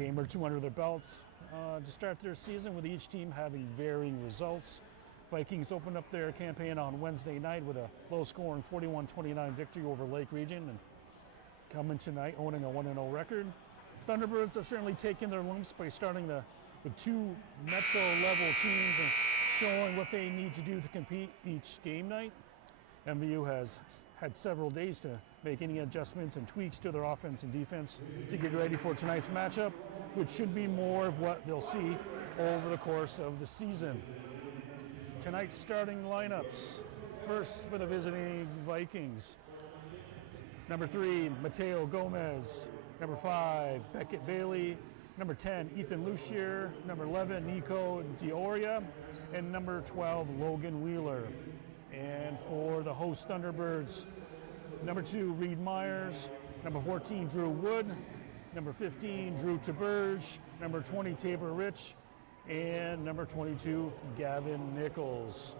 game or two under their belts to start their season, with each team having varying results. Vikings opened up their campaign on Wednesday night with a low-scoring 41-29 victory over Lake Region, and coming tonight owning a 1-0 record. Thunderbirds have certainly taken their lumps by starting with two metro-level teams and showing what they need to do to compete each game night. MVU has had several days to make any adjustments and tweaks to their offense and defense to get ready for tonight's matchup, which should be more of what they'll see over the course of the season. Tonight's starting lineups. First for the visiting Vikings. Number 3, Mateo Gomez. Number 5, Beckett Bailey. Number 10, Ethan Lucier. Number 11, Nico Dioria. And number 12, Logan Wheeler. And for the host Thunderbirds, number 2, Reed Myers. Number 14, Drew Wood. Number 15, Drew Taberge. Number 20, Tabor Rich. And number 22, Gavin Nichols.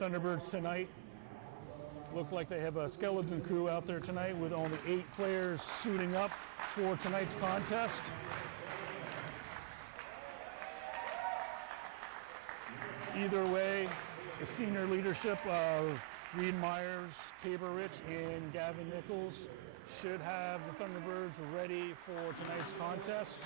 Thunderbirds tonight look like they have a skeleton crew out there tonight, with only 8 players suiting up for tonight's contest. Either way, the senior leadership of Reed Myers, Tabor Rich, and Gavin Nichols should have the Thunderbirds ready for tonight's contest.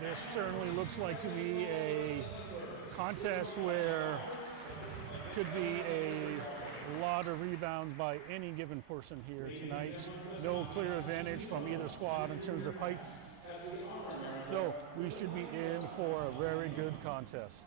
This certainly looks like to be a contest where could be a lot of rebounds by any given person here tonight. No clear advantage from either squad in terms of height. So we should be in for a very good contest.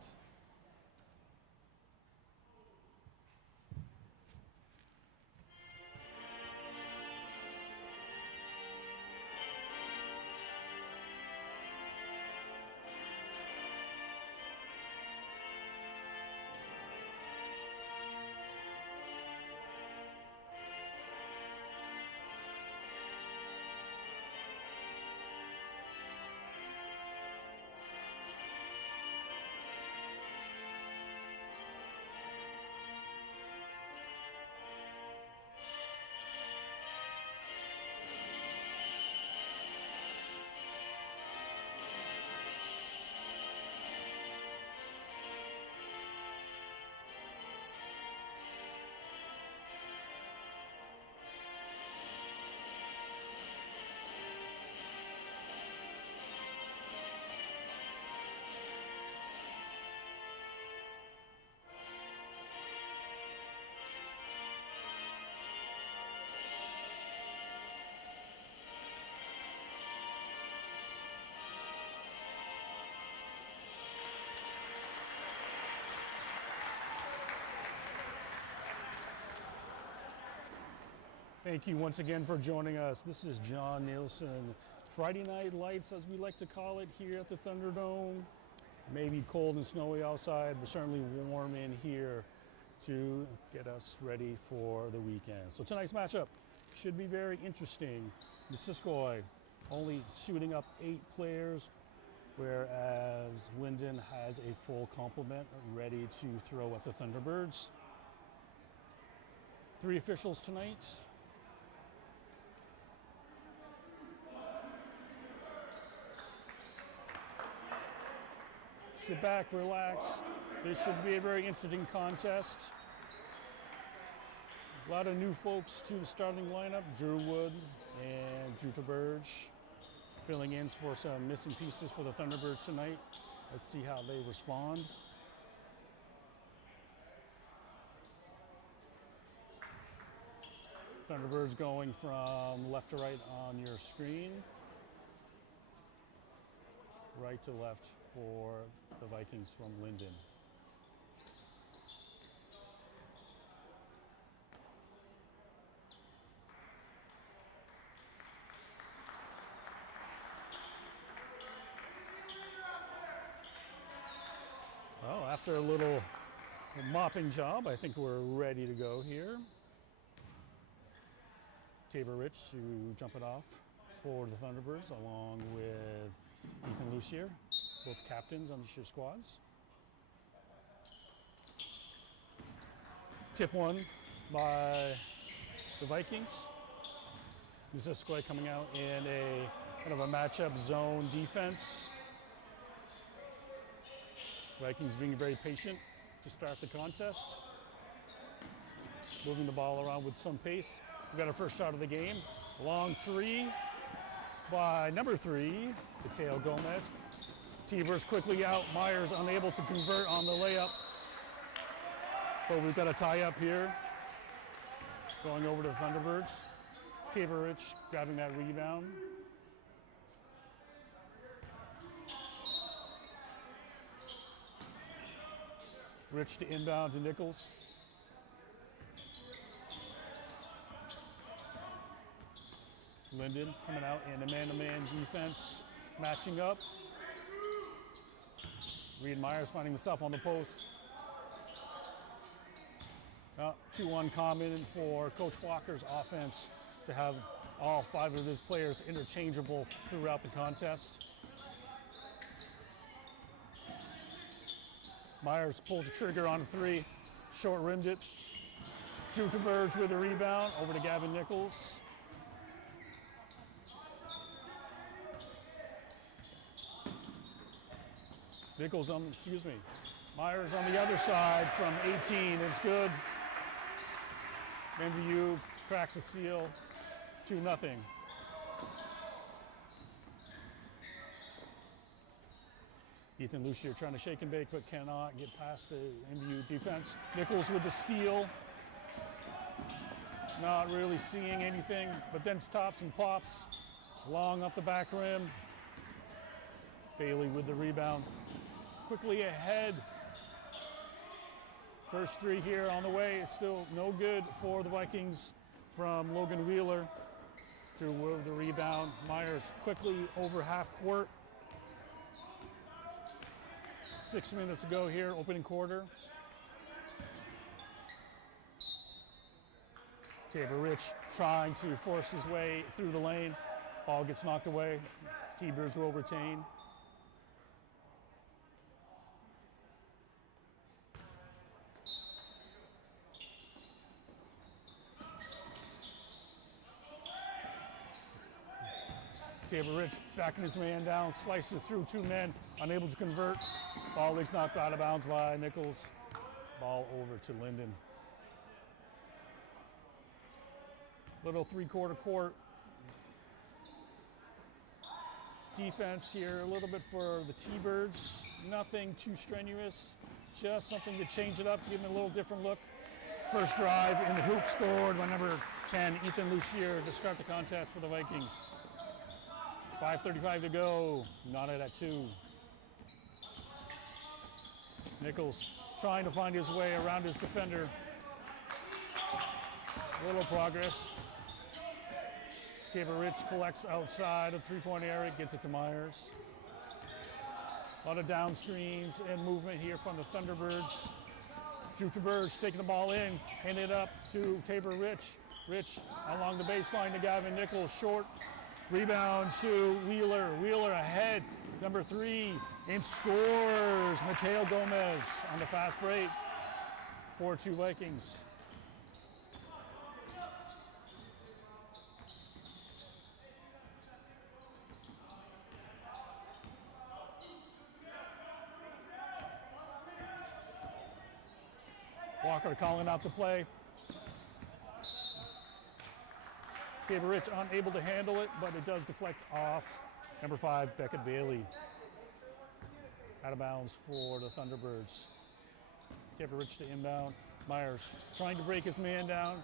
Thank you once again for joining us. This is John Nielsen. Friday Night Lights, as we like to call it here at the Thunderdome. Maybe cold and snowy outside, but certainly warm in here to get us ready for the weekend. So tonight's matchup should be very interesting. Missisquoi only shooting up 8 players, whereas Lyndon has a full complement ready to throw at the Thunderbirds. 3 officials tonight. Sit back, relax. This should be a very interesting contest. A lot of new folks to the starting lineup. Drew Wood and Drew Taberge filling in for some missing pieces for the Thunderbirds tonight. Let's see how they respond. Thunderbirds going from left to right on your screen. right to left for the Vikings from Lyndon. Well, after a little mopping job, I think we're ready to go here. Tabor Rich, who jumping off for the Thunderbirds, along with Ethan Lucier, both captains on the squads. Tip one by the Vikings. Ziskoy coming out in a kind of a matchup zone defense. Vikings being very patient to start the contest. Moving the ball around with some pace. We got our first shot of the game. Long three by number 3, Mateo Gomez. T-Verse quickly out. Myers unable to convert on the layup. But we've got a tie up here. Going over to the Thunderbirds. Tabor Rich grabbing that rebound. Rich to inbound to Nichols. Lyndon coming out in a man-to-man defense, matching up. Reed Myers finding himself on the post. 2-1 common for Coach Walker's offense to have all 5 of his players interchangeable throughout the contest. Myers pulls the trigger on a 3, short rimmed it. Thunderbirds with a rebound, over to Gavin Nichols. Myers on the other side from 18, it's good. MVU cracks the seal, 2-0. Ethan Lucier trying to shake and bake, but cannot get past the MVU defense. Nichols with the steal. Not really seeing anything, but then stops and pops. Long up the back rim. Bailey with the rebound. Quickly ahead. First 3 here on the way. It's still no good for the Vikings from Logan Wheeler. To the rebound. Myers quickly over half court. 6 minutes ago here, opening quarter. Tabor Rich trying to force his way through the lane. Ball gets knocked away. T-Birds will retain. Tabor Rich backing his man down, slices it through 2 men, unable to convert. Ball is knocked out of bounds by Nichols. Ball over to Lyndon. Little 3/4 court. Defense here a little bit for the T-Birds. Nothing too strenuous, just something to change it up, give them a little different look. First drive in the hoop scored by number 10, Ethan Lucier, to start the contest for the Vikings. 5:35 to go, knotted at 2. Nichols trying to find his way around his defender. Little progress. Tabor Rich collects outside of 3-point area, gets it to Myers. A lot of down screens and movement here from the Thunderbirds. Thunderbirds taking the ball in, hand it up to Tabor Rich. Rich along the baseline to Gavin Nichols, short. Rebound to Wheeler. Wheeler ahead, number 3, and scores. Mateo Gomez on the fast break. 4-2 Vikings. Walker calling out the play. Tabor Rich unable to handle it, but it does deflect off. Number 5, Beckett Bailey. Out of bounds for the Thunderbirds. Tabor Rich to inbound. Myers trying to break his man down,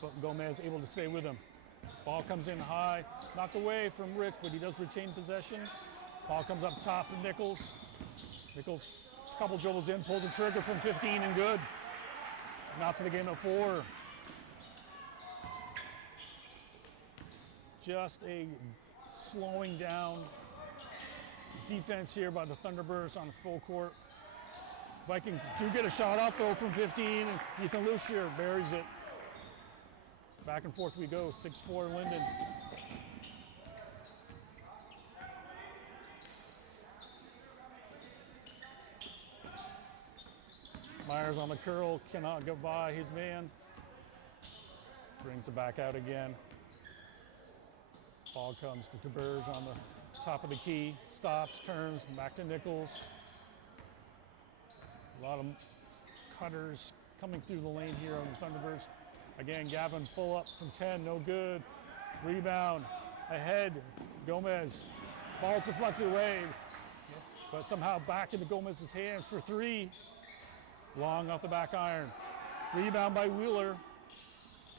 but Gomez able to stay with him. Ball comes in high, knocked away from Rich, but he does retain possession. Ball comes up top to Nichols. Nichols, a couple dribbles in, pulls the trigger from 15 and good. Knocks the game at 4. Just a slowing down defense here by the Thunderbirds on full court. Vikings do get a shot off though from 15, and Ethan Lucier buries it. Back and forth we go, 6-4 Lyndon. Myers on the curl, cannot get by his man. Brings it back out again. Ball comes to Thunderbird on the top of the key. Stops, turns, back to Nichols. A lot of cutters coming through the lane here on the Thunderbirds. Again, Gavin pull up from 10, no good. Rebound, ahead, Gomez. Ball's deflected away, but somehow back into Gomez's hands for 3. Long off the back iron. Rebound by Wheeler.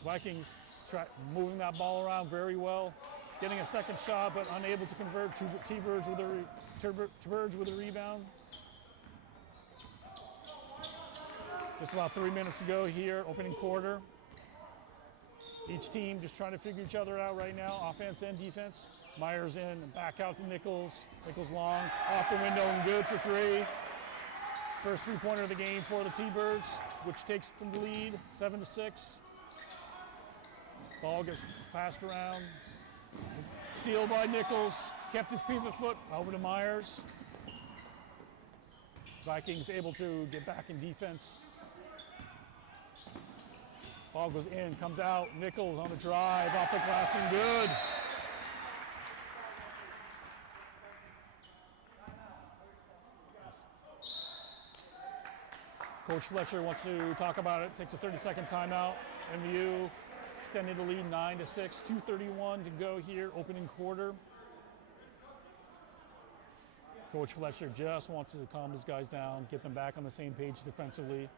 Vikings moving that ball around very well. Getting a second shot, but unable to convert. T-Birds with a rebound. Just about 3 minutes to go here, opening quarter. Each team just trying to figure each other out right now, offense and defense. Myers in, and back out to Nichols. Nichols long, off the window and good for 3. First 3-pointer of the game for the T-Birds, which takes them the lead, 7-6. Ball gets passed around. Steal by Nichols, kept his pivot foot over to Myers. Vikings able to get back in defense. Ball goes in, comes out. Nichols on the drive, off the glass and good. Coach Fletcher wants to talk about it. Takes a 30-second timeout. MVU extending the lead 9-6. 2:31 to go here, opening quarter. Coach Fletcher just wants to calm his guys down, get them back on the same page defensively.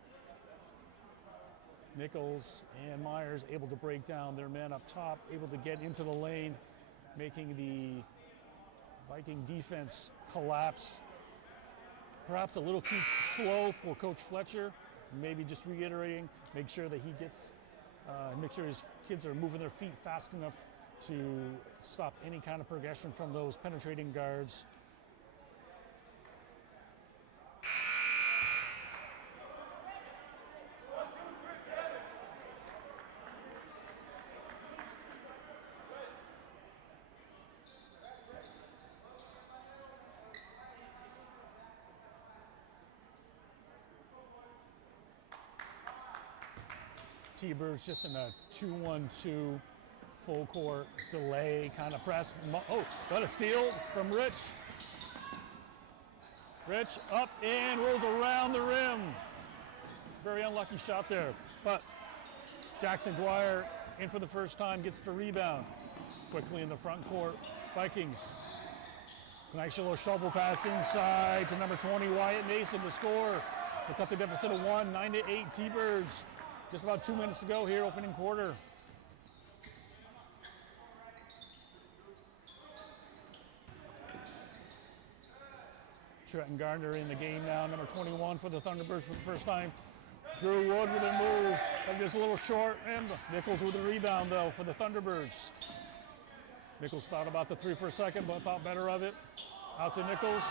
Nichols and Myers able to break down their men up top, able to get into the lane, making the Viking defense collapse. Perhaps a little too slow for Coach Fletcher. Maybe just reiterating, make sure that he gets, make sure his kids are moving their feet fast enough to stop any kind of progression from those penetrating guards. T-Birds just in a 2-1-2 full court delay kind of press. Oh, got a steal from Rich. Rich up and rolls around the rim. Very unlucky shot there, but Jackson Dwyer in for the first time, gets the rebound. Quickly in the front court, Vikings. Nice little shovel pass inside to number 20, Wyatt Mason to score. To cut the deficit of 1, 9-8 T-Birds. Just about 2 minutes to go here, opening quarter. Trenton Gardner in the game now, number 21 for the Thunderbirds for the first time. Drew Wood with a move, but just a little short, and Nichols with a rebound though for the Thunderbirds. Nichols thought about the 3 for a second, but thought better of it. Out to Nichols.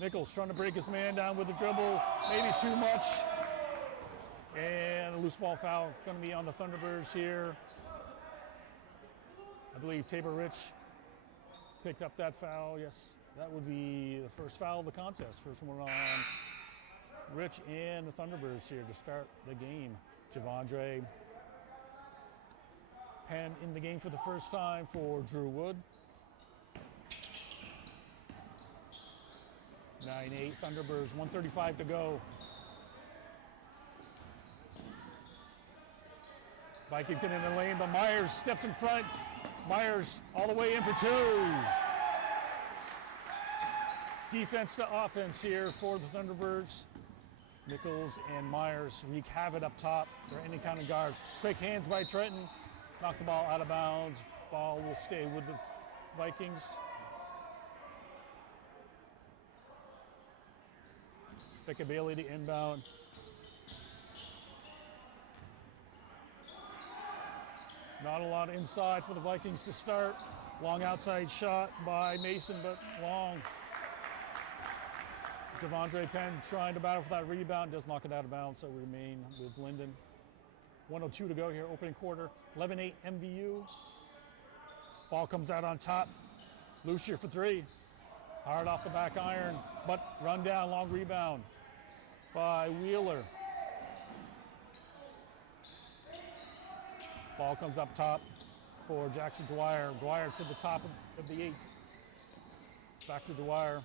Nichols trying to break his man down with the dribble, maybe too much. And a loose ball foul going to be on the Thunderbirds here. I believe Tabor Rich picked up that foul. Yes, that would be the first foul of the contest. First one on Rich and the Thunderbirds here to start the game. Javondre Penn in the game for the first time for Drew Wood. 9-8 Thunderbirds, 1:35 to go. Vikings get in the lane, but Myers steps in front. Myers all the way in for 2. Defense to offense here for the Thunderbirds. Nichols and Myers wreak havoc up top for any kind of guard. Quick hands by Trenton. Knock the ball out of bounds. Ball will stay with the Vikings. Becca Bailey to inbound. Not a lot inside for the Vikings to start. Long outside shot by Mason, but long. Javondre Penn trying to battle for that rebound, does knock it out of bounds, so we remain with Lyndon. 1:02 to go here, opening quarter. 11-8 MVU. Ball comes out on top. Lucier for three. Hard off the back iron, but run down, long rebound by Wheeler. Ball comes up top for Jackson Dwyer. Dwyer to the top of the 8. Back to Dwyer.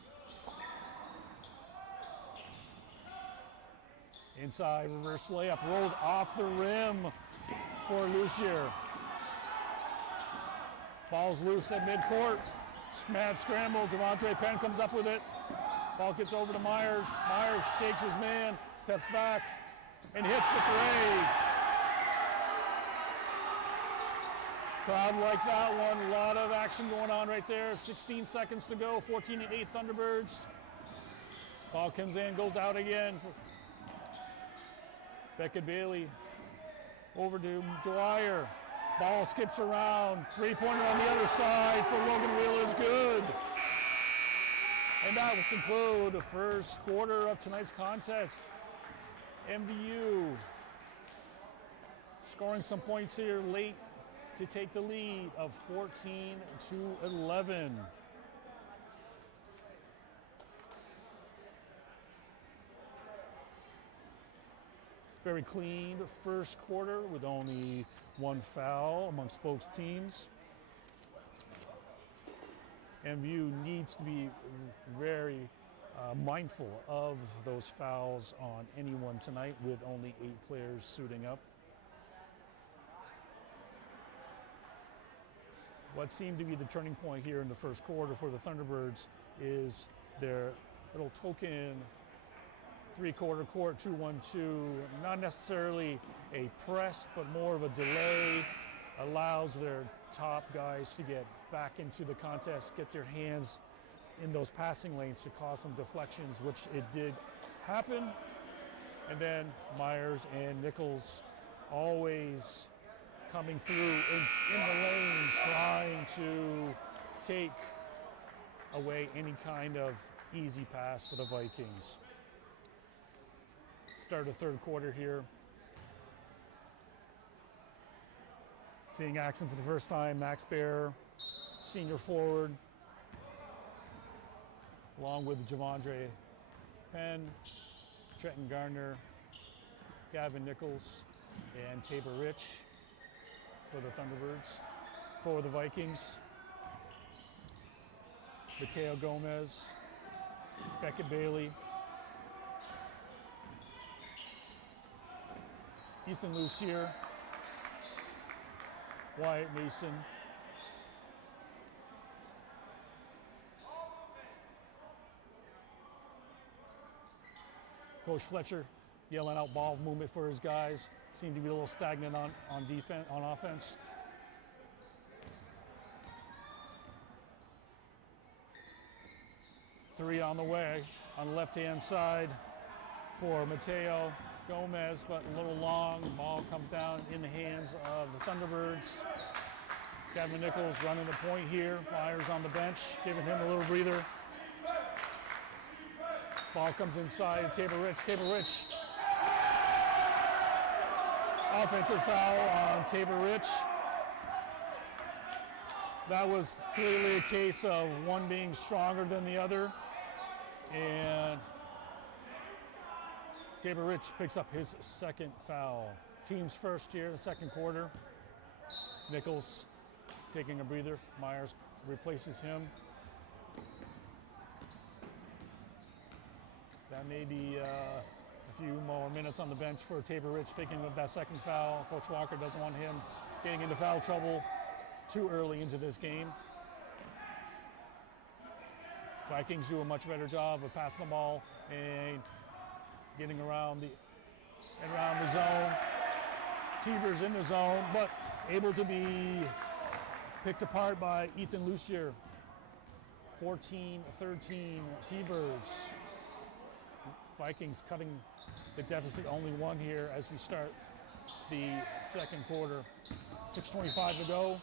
Inside, reverse layup, rolls off the rim for Lucier. Ball's loose at midcourt. Mad scramble, Javondre Penn comes up with it. Ball gets over to Myers. Myers shakes his man, steps back, and hits the three. Crowd like that one, a lot of action going on right there. 16 seconds to go, 14-8 Thunderbirds. Ball comes in, goes out again. Becca Bailey over to Dwyer. Ball skips around. Three-pointer on the other side for Logan Wheeler is good. And that will conclude the first quarter of tonight's contest. MVU scoring some points here late to take the lead of 14-11. Very clean first quarter with only one foul amongst both teams. MVU needs to be very mindful of those fouls on anyone tonight with only 8 players suiting up. What seemed to be the turning point here in the first quarter for the Thunderbirds is their little token three-quarter court 2-1-2, not necessarily a press, but more of a delay, allows their top guys to get back into the contest, get their hands in those passing lanes to cause some deflections, which it did happen. And then Myers and Nichols always coming through in the lane, trying to take away any kind of easy pass for the Vikings. Start of third quarter here. Seeing action for the first time, Max Bear, senior forward, along with Javondre Penn, Trenton Gardner, Gavin Nichols, and Tabor Rich for the Thunderbirds. For the Vikings, Mateo Gomez, Becca Bailey, Ethan Lucier, Wyatt Mason, Coach Fletcher yelling out ball movement for his guys. Seemed to be a little stagnant on defense, on offense. Three on the way on the left-hand side for Mateo Gomez, but a little long. Ball comes down in the hands of the Thunderbirds. Gavin Nichols running the point here. Myers on the bench, giving him a little breather. Ball comes inside. Tabor Rich. Tabor Rich. Offensive foul on Tabor Rich. That was clearly a case of one being stronger than the other. And Tabor Rich picks up his second foul. Team's first here, the second quarter. Nichols taking a breather. Myers replaces him. That may be a few more minutes on the bench for Tabor Rich picking up that second foul. Coach Walker doesn't want him getting into foul trouble too early into this game. Vikings do a much better job of passing the ball and getting around the zone. Tiber's in the zone, but able to be picked apart by Ethan Lucier. 14-13 T-Birds. Vikings cutting the deficit, only one here as we start the second quarter. 6:25 to go.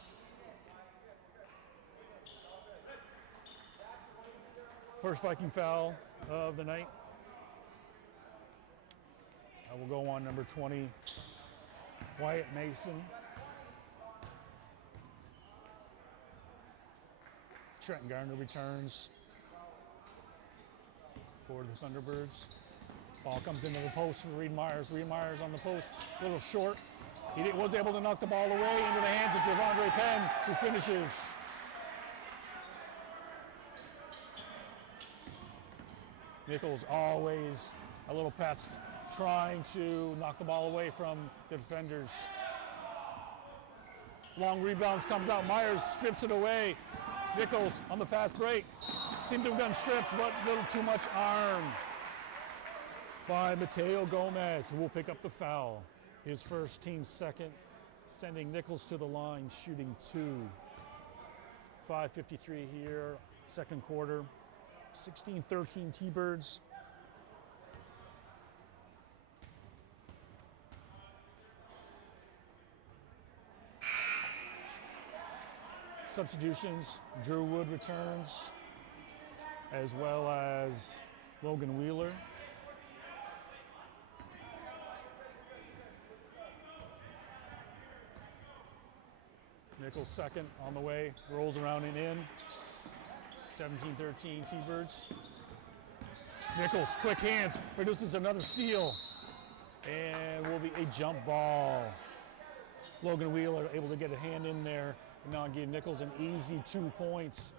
First Viking foul of the night. I will go on number 20, Wyatt Mason. Trenton Garner returns for the Thunderbirds. Ball comes into the post for Reed Myers. Reed Myers on the post, a little short. He was able to knock the ball away into the hands of Javondre Penn, who finishes. Nichols always a little pest, trying to knock the ball away from the defenders. Long rebounds, comes out. Myers strips it away. Nichols on the fast break. Seemed to have been stripped, but a little too much arm by Mateo Gomez, who will pick up the foul. His first, team second, sending Nichols to the line, shooting 2. 5:53 here, second quarter. 16-13 T-Birds. Substitutions, Drew Wood returns, as well as Logan Wheeler. Nichols second on the way, rolls around and in. 17-13 T-Birds. Nichols, quick hands, produces another steal. And will be a jump ball. Logan Wheeler able to get a hand in there and now give Nichols an easy 2 points.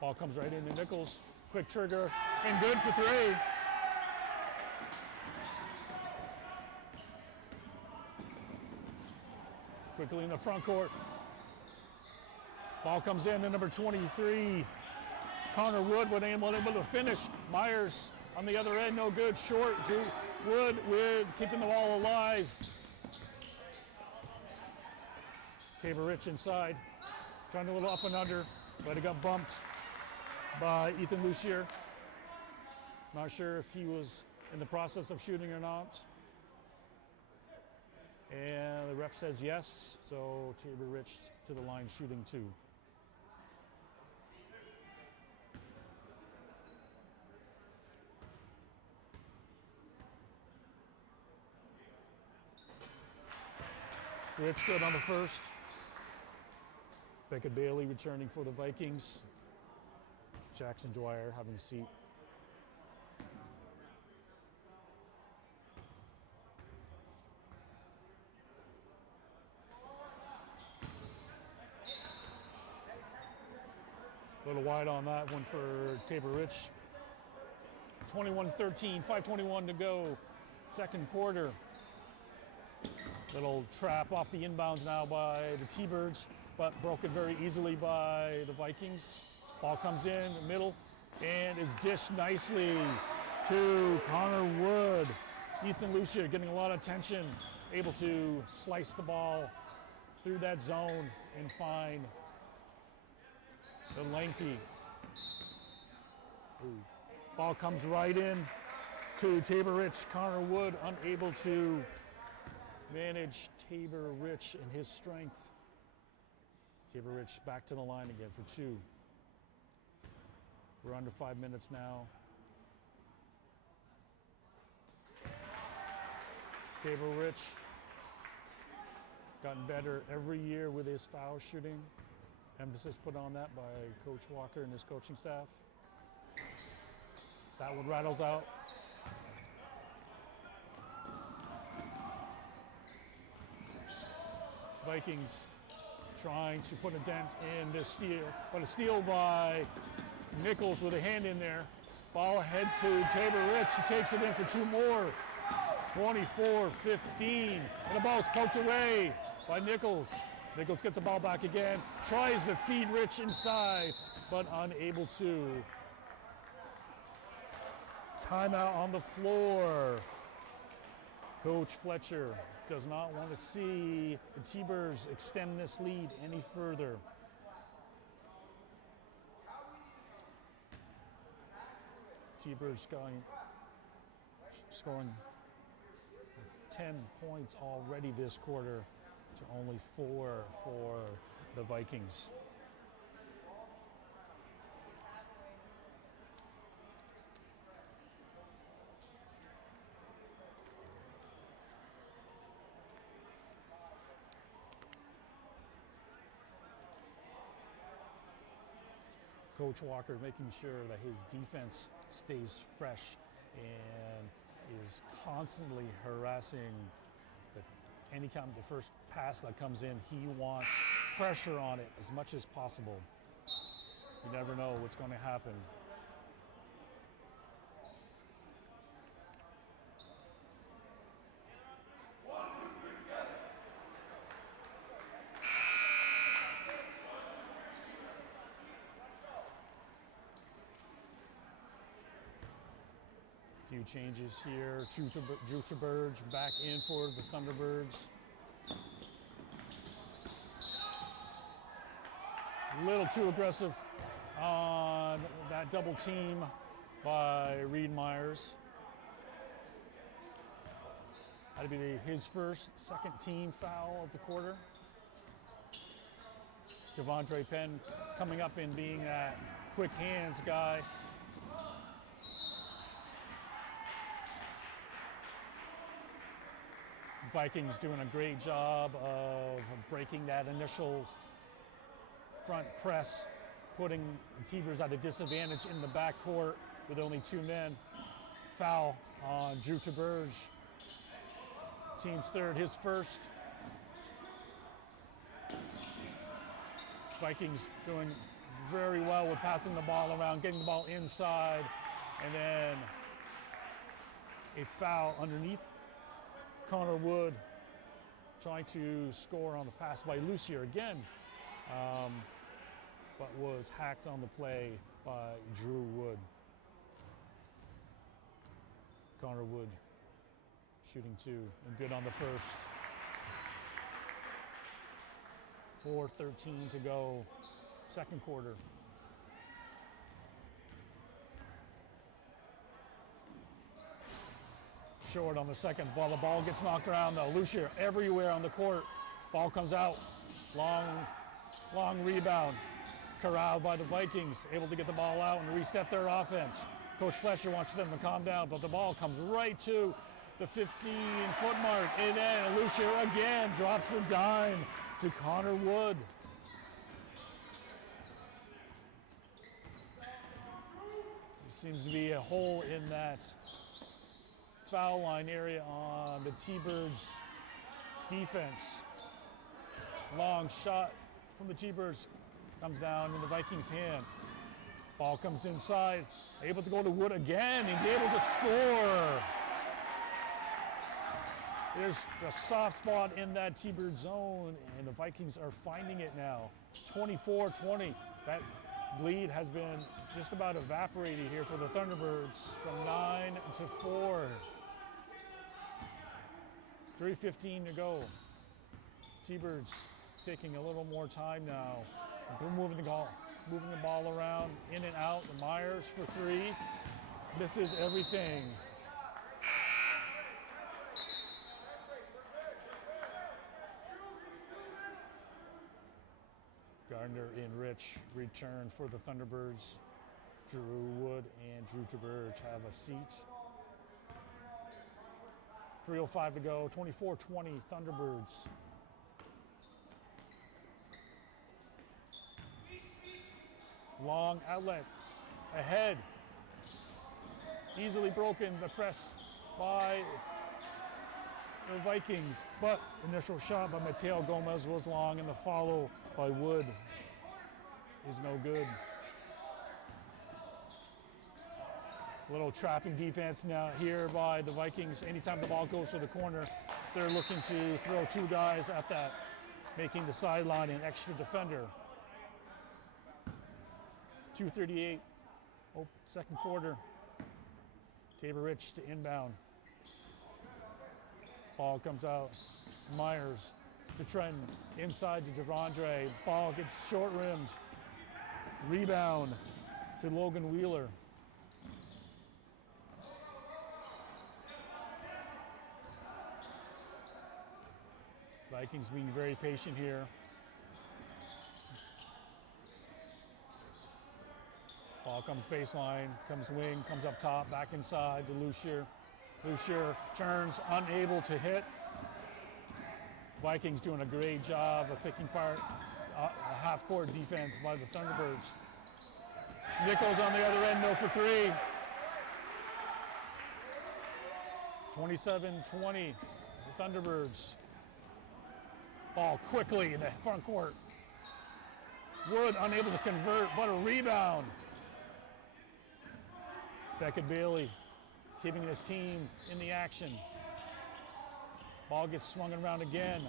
Ball comes right into Nichols. Quick trigger and good for 3. Quickly in the front court. Ball comes in to number 23. Connor Wood was able to finish. Myers on the other end, no good. Short. Drew Wood with keeping the ball alive. Tabor Rich inside, trying to a little up and under, but it got bumped by Ethan Lucier. Not sure if he was in the process of shooting or not. And the ref says yes, so Tabor Rich to the line shooting 2. Rich good on the first. Beckett Bailey returning for the Vikings. Jackson Dwyer having a seat. A little wide on that one for Tabor Rich. 21-13, 5:21 to go. Second quarter. Little trap off the inbounds now by the T-Birds, but broken very easily by the Vikings. Ball comes in the middle and is dished nicely to Connor Wood. Ethan Lucier getting a lot of attention, able to slice the ball through that zone and find the lengthy. Ball comes right in to Tabor Rich. Connor Wood unable to manage Tabor Rich and his strength. Tabor Rich back to the line again for 2. We're under 5 minutes now. Tabor Rich gotten better every year with his foul shooting. Emphasis put on that by Coach Walker and his coaching staff. That one rattles out. Vikings trying to put a dent in this steal, but a steal by Nichols with a hand in there. Ball ahead to Tabor Rich. He takes it in for 2 more. 24-15. And the ball's poked away by Nichols. Nichols gets the ball back again. Tries to feed Rich inside, but unable to. Timeout on the floor. Coach Fletcher does not want to see the T-Birds extend this lead any further. T-Birds scoring 10 points already this quarter to only 4 for the Vikings. Coach Walker making sure that his defense stays fresh and is constantly harassing any kind of the first pass that comes in. He wants pressure on it as much as possible. You never know what's going to happen. Few changes here. Thunderbird back in for the Thunderbirds. A little too aggressive on that double team by Reed Myers. That'd be his second team foul of the quarter. Javondre Penn coming up and being that quick hands guy. Vikings doing a great job of breaking that initial front press, putting T-Birds at a disadvantage in the backcourt with only 2 men. Foul on Drew Taberge. Team's third, his first. Vikings doing very well with passing the ball around, getting the ball inside, and then a foul underneath. Connor Wood trying to score on the pass by Lucier again, but was hacked on the play by Drew Wood. Connor Wood shooting 2 and good on the first. 4:13 to go, second quarter. Short on the second. While the ball gets knocked around, though. Lucier everywhere on the court. Ball comes out. Long rebound. Corralled by the Vikings. Able to get the ball out and reset their offense. Coach Fletcher wants them to calm down, but the ball comes right to the 15-foot mark. And then Lucier again drops the dime to Connor Wood. There seems to be a hole in that foul line area on the T-Birds defense. Long shot from the T-Birds comes down in the Vikings' hand. Ball comes inside, able to go to Wood again and be able to score. There's the soft spot in that T-Bird zone, and the Vikings are finding it now. 24-20. That lead has been just about evaporated here for the Thunderbirds from 9 to 4. 3:15 to go. T-Birds taking a little more time now. Moving the ball around, in and out. Myers for 3. Misses everything. Gardner and Rich return for the Thunderbirds. Drew Wood and Drew Taberge have a seat. 3:05 to go, 24-20 Thunderbirds. Long outlet, ahead. Easily broken, the press by the Vikings, but initial shot by Mateo Gomez was long, and the follow by Wood is no good. Little trapping defense now here by the Vikings. Anytime the ball goes to the corner, they're looking to throw 2 guys at that, making the sideline an extra defender. 2:38, second quarter. Tabor Rich to inbound. Ball comes out. Myers to Trenton, inside to Javondre. Ball gets short rimmed. Rebound to Logan Wheeler. Vikings being very patient here. Ball comes baseline, comes wing, comes up top, back inside to Lucier. Lucier turns, unable to hit. Vikings doing a great job of picking apart a half-court defense by the Thunderbirds. Nichols on the other end, 0 for 3. 27-20, the Thunderbirds. Ball quickly in the front court. Wood unable to convert, but a rebound. Beckett Bailey keeping his team in the action. Ball gets swung around again.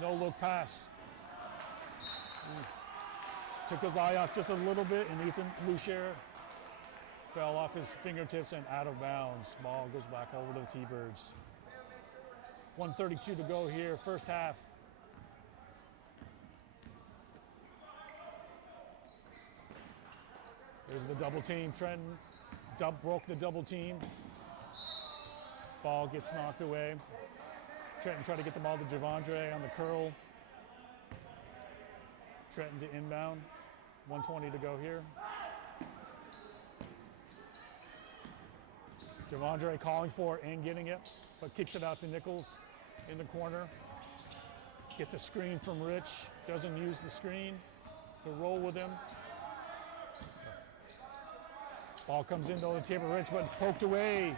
No look pass. Took his eye off just a little bit, and Ethan Lucier fell off his fingertips and out of bounds. Ball goes back over to the T-Birds. 1:32 to go here, first half. There's the double team. Trenton broke the double team. Ball gets knocked away. Trenton tried to get the ball to Javondre on the curl. Trenton to inbound. 1:20 to go here. Javondre calling for it and getting it, but kicks it out to Nichols in the corner. Gets a screen from Rich. Doesn't use the screen to roll with him. Ball comes in though to Tabor Rich, but poked away.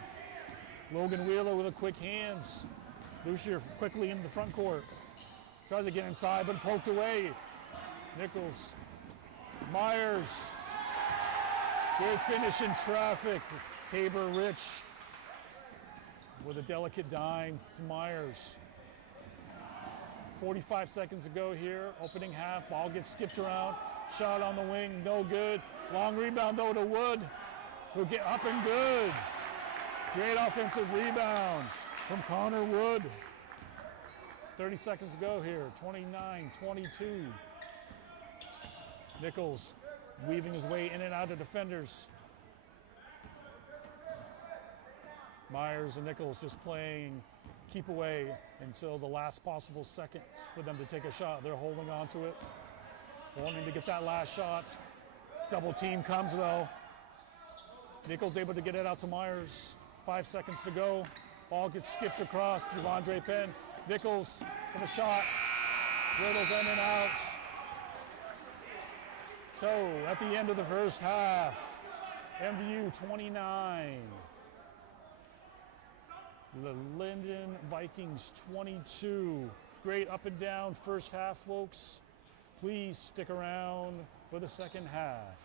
Logan Wheeler with a quick hands. Lucier quickly into the front court. Tries to get inside, but poked away. Nichols. Myers. Good finish in traffic. Tabor Rich with a delicate dime. Myers. 45 seconds to go here. Opening half. Ball gets skipped around. Shot on the wing. No good. Long rebound though to Wood, who'll get up and good. Great offensive rebound from Connor Wood. 30 seconds to go here. 29-22. Nichols weaving his way in and out of defenders. Myers and Nichols just playing keep away until the last possible seconds for them to take a shot. They're holding on to it, wanting to get that last shot. Double team comes though. Nichols able to get it out to Myers. 5 seconds to go. Ball gets skipped across. Javondre Penn. Nichols for the shot. Riddles in and out. So at the end of the first half, MVU 29. The Lyndon Vikings 22. Great up and down first half, folks. Please stick around for the second half.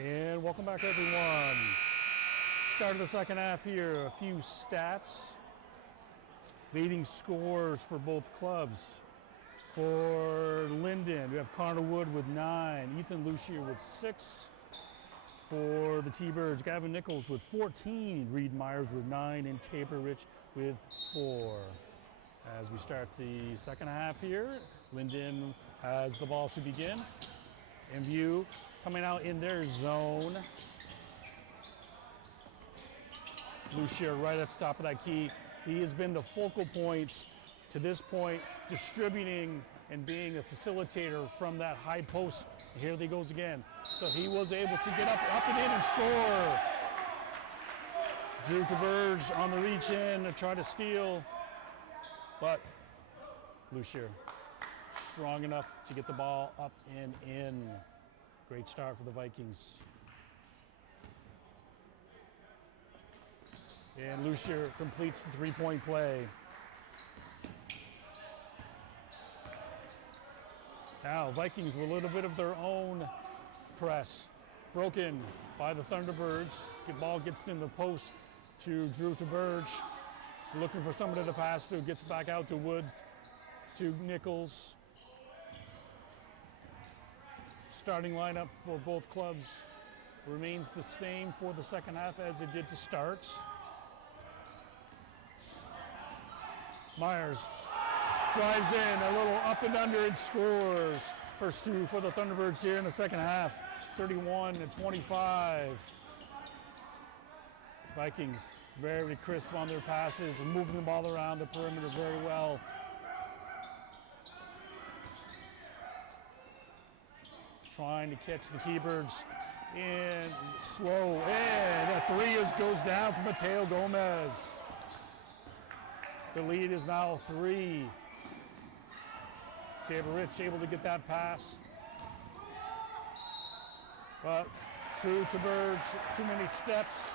And welcome back, everyone. Start of the second half here. A few stats. Leading scorers for both clubs. For Lyndon, we have Connor Wood with 9, Ethan Lucier with 6. For the T-Birds, Gavin Nichols with 14, Reed Myers with 9, and Tabor Rich with 4. As we start the second half here, Lyndon has the ball to begin. MVU coming out in their zone. Lucier right at the top of that key. He has been the focal point to this point, distributing and being a facilitator from that high post. Here he goes again. So he was able to get up and in and score. Drew Taberge on the reach in to try to steal, but Lucier strong enough to get the ball up and in. Great start for the Vikings. And Lucier completes the three-point play. Now, Vikings with a little bit of their own press. Broken by the Thunderbirds. The ball gets in the post to Drew Taberge. Looking for somebody to pass to. Gets back out to Wood, to Nichols. Starting lineup for both clubs remains the same for the second half as it did to start. Myers drives in, a little up and under, and scores. First two for the Thunderbirds here in the second half, 31-25. Vikings very crisp on their passes and moving the ball around the perimeter very well. Trying to catch the T-Birds and slow, and that three goes down for Mateo Gomez. The lead is now 3. Tabor Rich able to get that pass. But Drew Taberge, too many steps.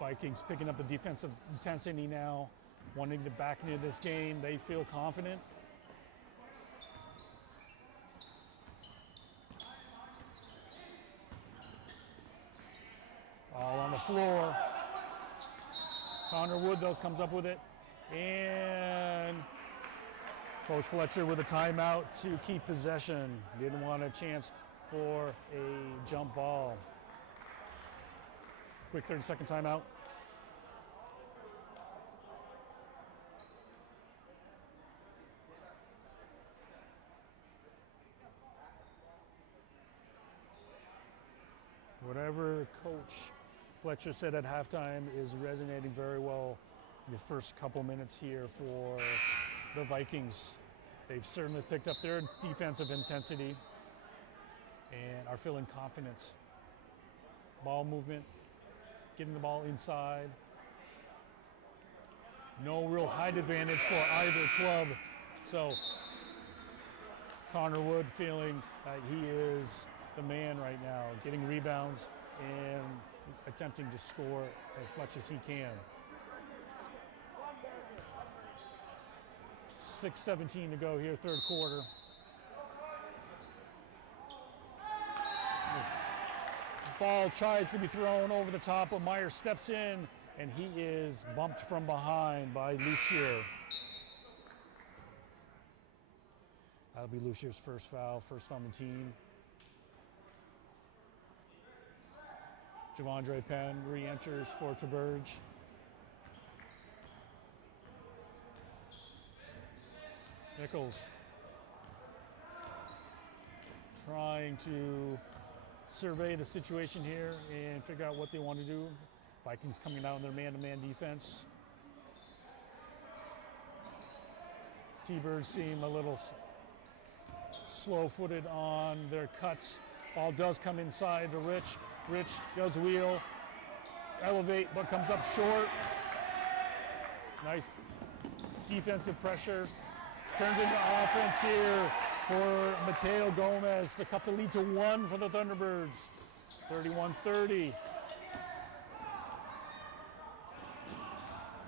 Vikings picking up the defensive intensity now, wanting to back into this game. They feel confident. All on the floor. Connor Wood, though, comes up with it. And Coach Fletcher with a timeout to keep possession. Didn't want a chance for a jump ball. Quick 30-second timeout. Whatever Coach Fletcher said at halftime is resonating very well in the first couple minutes here for the Vikings. They've certainly picked up their defensive intensity and are feeling confidence. Ball movement, getting the ball inside. No real height advantage for either club. So Connor Wood feeling that he is the man right now, getting rebounds and attempting to score as much as he can. 6:17 to go here, third quarter. Ball tries to be thrown over the top, but Meyer steps in, and he is bumped from behind by Lucier. That'll be Lucier's first foul, first on the team. Javondre Penn re-enters for Taberge. Nichols trying to survey the situation here and figure out what they want to do. Vikings coming out in their man-to-man defense. T-Birds seem a little slow-footed on their cuts. Ball does come inside to Rich. Rich does wheel, elevate, but comes up short. Nice defensive pressure. Turns into offense here for Mateo Gomez to cut the lead to 1 for the Thunderbirds. 31-30.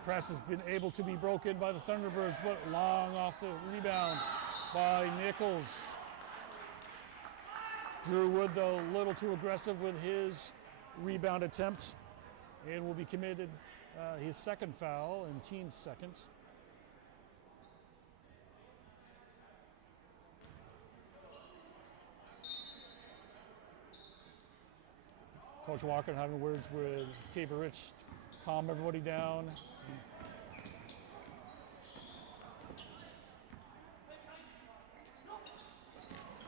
press has been able to be broken by the Thunderbirds, but long off the rebound by Nichols. Drew Wood, though, a little too aggressive with his rebound attempt and will be committed his second foul and team's second. Coach Walker having words with Tabor Rich, calm everybody down.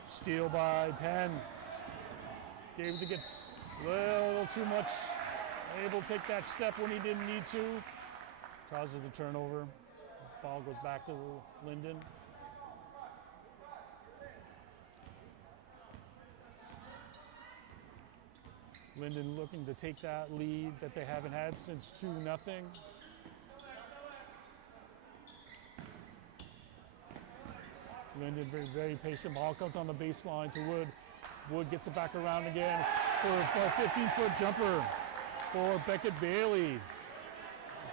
Steal by Penn. Gave it to get a little too much. Able to take that step when he didn't need to. Causes the turnover. Ball goes back to Lyndon. Lyndon looking to take that lead that they haven't had since 2-0. Lyndon very, very patient. Ball comes on the baseline to Wood. Wood gets it back around again for a 15-foot jumper for Beckett Bailey.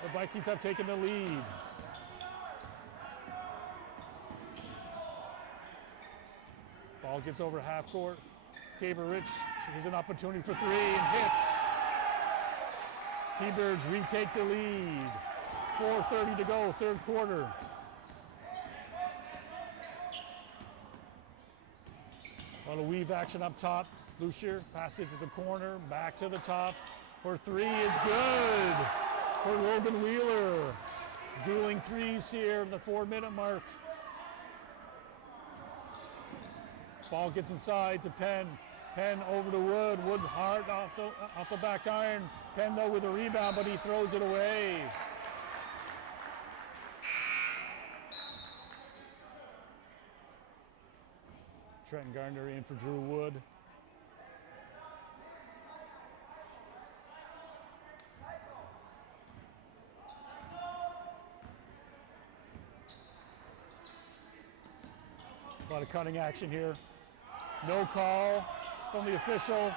The Vikings have taken the lead. Ball gets over half court. Tabor Rich has an opportunity for three and hits. T-Birds retake the lead. 4:30 to go, third quarter. A lot of weave action up top. Lucier passes it to the corner, back to the top. For three is good for Logan Wheeler. Dueling threes here at the 4-minute mark. Ball gets inside to Penn. Penn over to Wood. Wood hard off the back iron. Penn though with a rebound, but he throws it away. Trenton Gardner in for Drew Wood. A lot of cutting action here. No call from the official.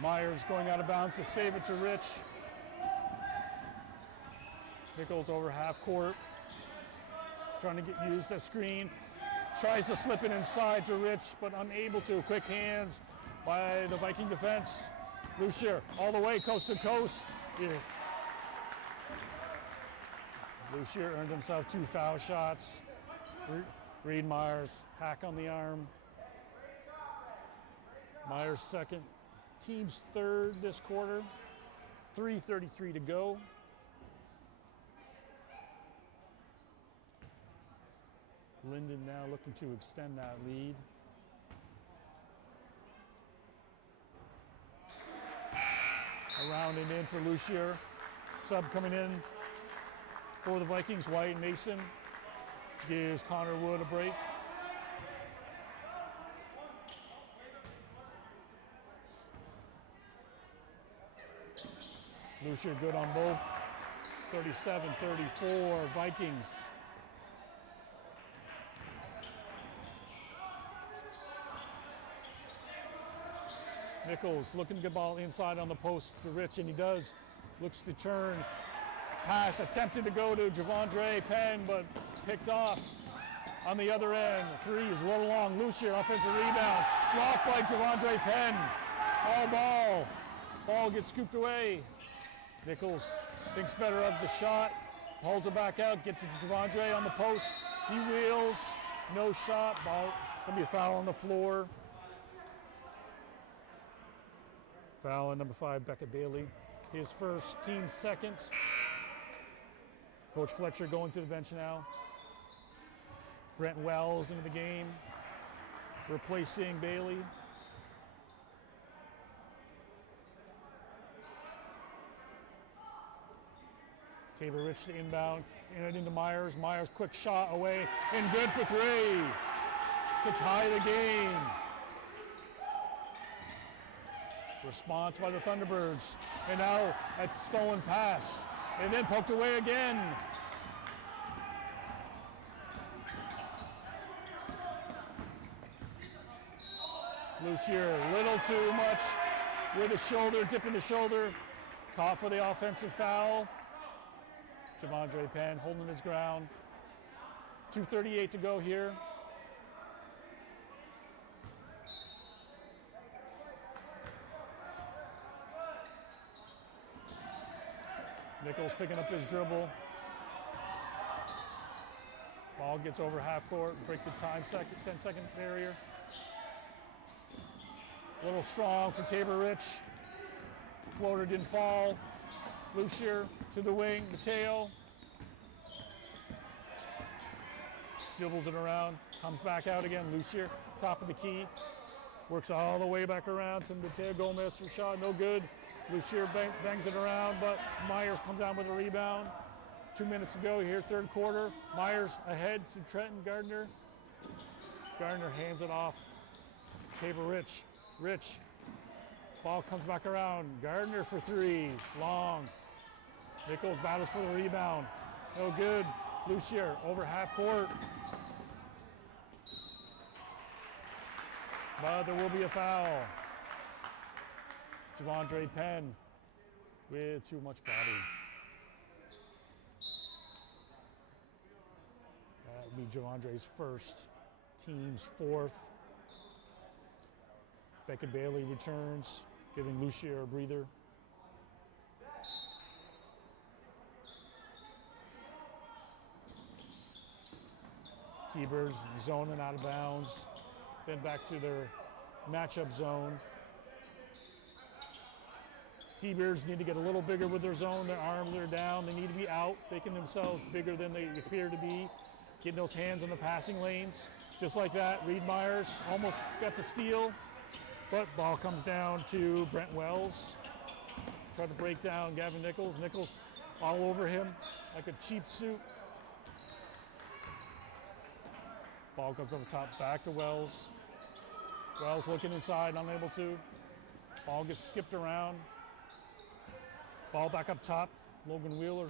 Myers going out of bounds to save it to Rich. Nichols over half court. Trying to use the screen. Tries to slip it inside to Rich, but unable to. Quick hands by the Viking defense. Lucier all the way coast to coast. Yeah. Lucier earned himself 2 foul shots. Reed Myers, hack on the arm. Myers second. Team's third this quarter. 3:33 to go. Lyndon now looking to extend that lead. Around and in for Lucier. Sub coming in for the Vikings. White Mason gives Connor Wood a break. Lucier good on both. 37-34 Vikings. Nichols looking to get ball inside on the post for Rich, and he does. Looks to turn. Pass attempted to go to Javondre Penn, but picked off on the other end. Three is a little long. Lucier, offensive rebound. Blocked by Javondre Penn. All ball. Ball gets scooped away. Nichols thinks better of the shot. Holds it back out. Gets it to Javondre on the post. He wheels. No shot. Ball. Gonna be a foul on the floor. Foul on number 5, Beckett Bailey. His first, team second. Coach Fletcher going to the bench now. Brent Wells into the game, replacing Bailey. Tabor Rich to inbound, in into Myers. Myers quick shot away, and good for three to tie the game. Response by the Thunderbirds, and now a stolen pass, and then poked away again. Lucier, a little too much with the shoulder, dipping the shoulder. Caught for the offensive foul. Javondre Penn holding his ground. 2:38 to go here. Nichols picking up his dribble. Ball gets over half court, break the 10-second barrier. A little strong for Tabor Rich. Floater didn't fall. Lucier to the wing, Mateo. Dribbles it around, comes back out again. Lucier, top of the key. Works all the way back around to Mateo Gomez for a shot, no good. Lucier bangs it around, but Myers comes down with a rebound. 2 minutes to go here, third quarter. Myers ahead to Trenton Gardner. Gardner hands it off. Tabor Rich. Rich. Ball comes back around. Gardner for three. Long. Nichols battles for the rebound. No good. Lucier over half court. But there will be a foul. Javondre Penn with too much body. That would be Javondre's first, team's fourth. Beckett Bailey returns, giving Lucier a breather. T-Birds zoning out of bounds. Then back to their matchup zone. T-Birds need to get a little bigger with their zone. Their arms are down. They need to be out, making themselves bigger than they appear to be. Getting those hands on the passing lanes. Just like that, Reed Myers almost got the steal, but ball comes down to Brent Wells. Trying to break down Gavin Nichols. Nichols all over him like a cheap suit. Ball comes over top, back to Wells. Wells looking inside, unable to. Ball gets skipped around. Ball back up top. Logan Wheeler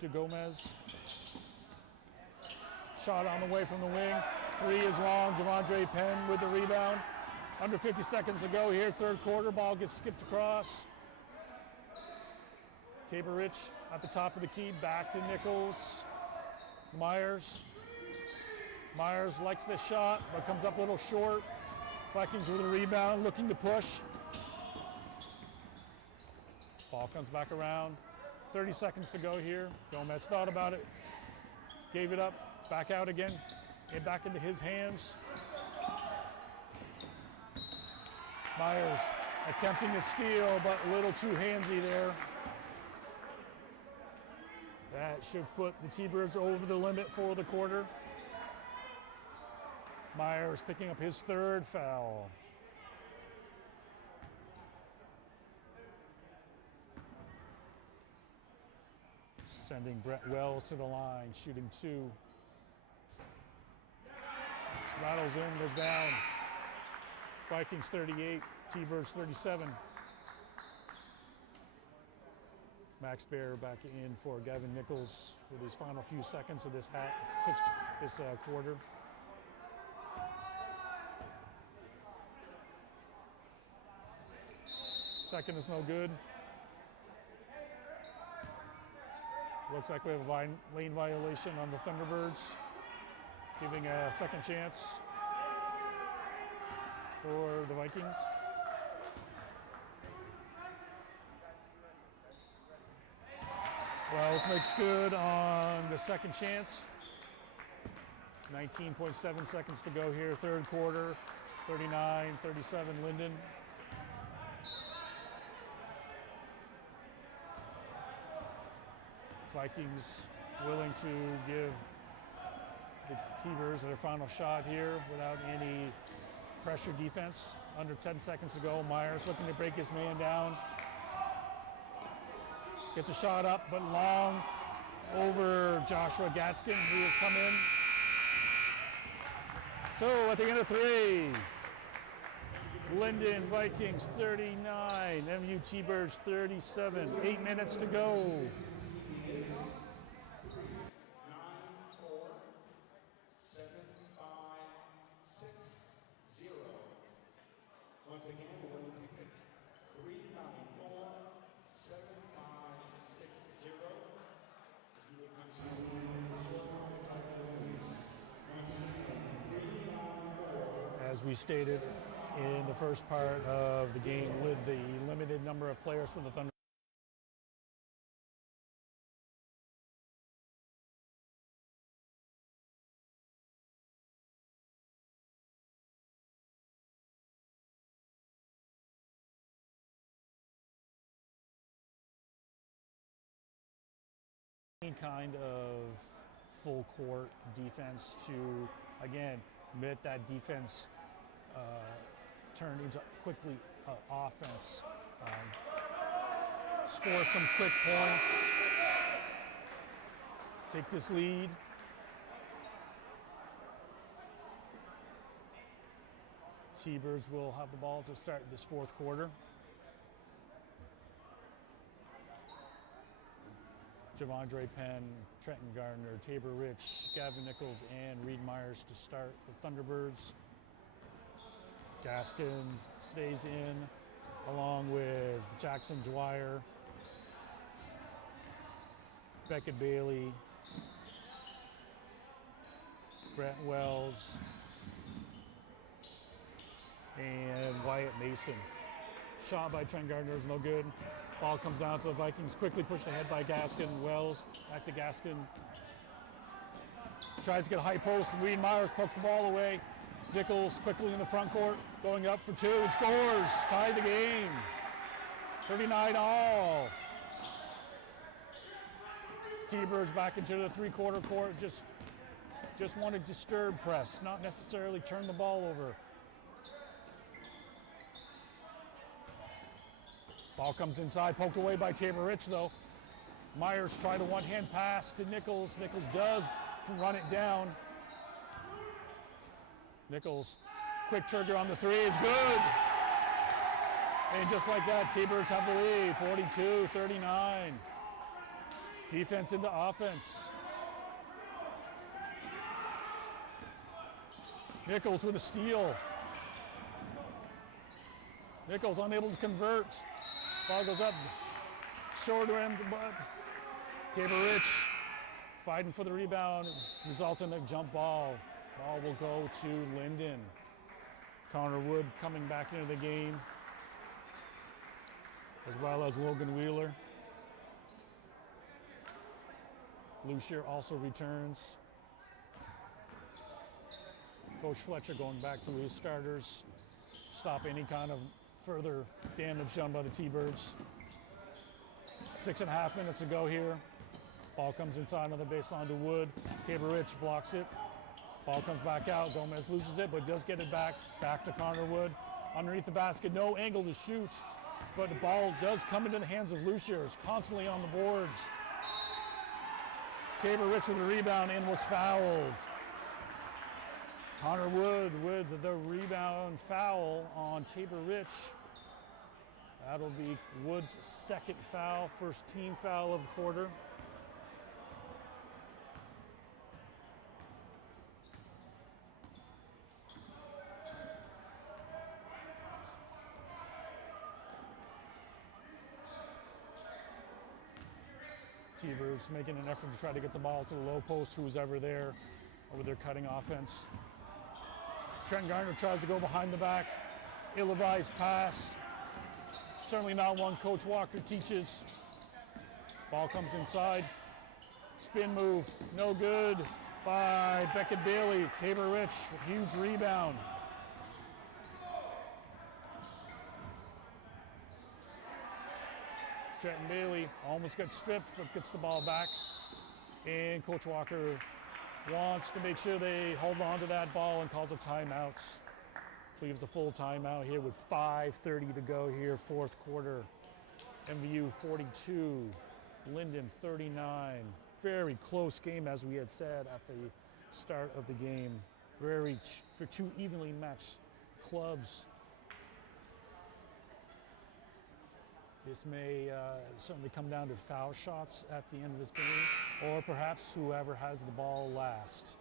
to Gomez. Shot on the way from the wing. Three is long. Javondre Penn with the rebound. Under 50 seconds to go here. Third quarter. Ball gets skipped across. Tabor Rich at the top of the key. Back to Nichols. Myers. Myers likes this shot, but comes up a little short. Vikings with a rebound, looking to push. Ball comes back around. 30 seconds to go here. Gomez thought about it. Gave it up. Back out again. Get back into his hands. Myers attempting to steal, but a little too handsy there. That should put the T-Birds over the limit for the quarter. Myers picking up his third foul. Sending Brett Wells to the line, shooting two. Rattles in, goes down. Vikings 38, T-Birds 37. Max Baer back in for Gavin Nichols for these final few seconds of this quarter. Second is no good. Looks like we have a lane violation on the Thunderbirds, giving a second chance for the Vikings. Wells makes good on the second chance. 19.7 seconds to go here, third quarter. 39-37 Lyndon. Vikings willing to give the T-Birds their final shot here without any pressure defense. Under 10 seconds to go. Myers looking to break his man down. Gets a shot up, but long over Joshua Gatskin, who has come in. So at the end of three, Lyndon Vikings 39, MVU T-Birds 37. 8 minutes to go. 9-4, 7-5, 6-0. Once again, 3-9-4, 7-5, as we stated in the first part of the game, with the limited number of players for the Thunder. Any kind of full court defense to, again, let that defense turn into quickly offense. Score some quick points. Take this lead. T-Birds will have the ball to start this fourth quarter. Javondre Penn, Trenton Gardner, Tabor Rich, Gavin Nichols, and Reed Myers to start for Thunderbirds. Gaskins stays in, along with Jackson Dwyer, Beckett Bailey, Brent Wells, and Wyatt Mason. Shot by Trent Gardner is no good. Ball comes down to the Vikings, quickly pushed ahead by Gaskin. Wells, back to Gaskin. Tries to get a high post. Reed Myers pokes the ball away. Nichols quickly in the front court, going up for two, and scores. Tied the game. 39 all. T-Birds back into the three-quarter court. Just want to disturb press, not necessarily turn the ball over. Ball comes inside, poked away by Tabor Rich though. Myers tried a one-hand pass to Nichols. Nichols does run it down. Nichols, quick trigger on the three is good. And just like that, T-Birds have the lead, 42-39. Defense into offense. Nichols with a steal. Nichols unable to convert. Ball goes up, shorter end, but Tabor Rich fighting for the rebound, results in a jump ball. Ball will go to Lyndon. Connor Wood coming back into the game, as well as Logan Wheeler. Lucier also returns. Coach Fletcher going back to his starters. Stop any kind of further damage done by the T-Birds. 6.5 minutes to go here. Ball comes inside on the baseline to Wood. Tabor Rich blocks it. Ball comes back out. Gomez loses it, but does get it back to Connor Wood. Underneath the basket, no angle to shoot, but the ball does come into the hands of Lucier. It's constantly on the boards. Tabor Rich with the rebound and was fouled. Connor Wood with the rebound foul on Tabor Rich. That'll be Wood's second foul, first team foul of the quarter. T-Birds making an effort to try to get the ball to the low post, who's ever there, over their cutting offense. Trent Gardner tries to go behind the back. Ill-advised pass. Certainly not one Coach Walker teaches. Ball comes inside. Spin move, no good by Beckett Bailey. Tabor Rich, a huge rebound. Trenton Bailey almost gets stripped, but gets the ball back. And Coach Walker wants to make sure they hold on to that ball and calls a timeout. Leaves a full timeout here with 5:30 to go here, fourth quarter. MVU 42, Lyndon 39. Very close game, as we had said at the start of the game. For two evenly matched clubs. This may certainly come down to foul shots at the end of this game, or perhaps whoever has the ball last.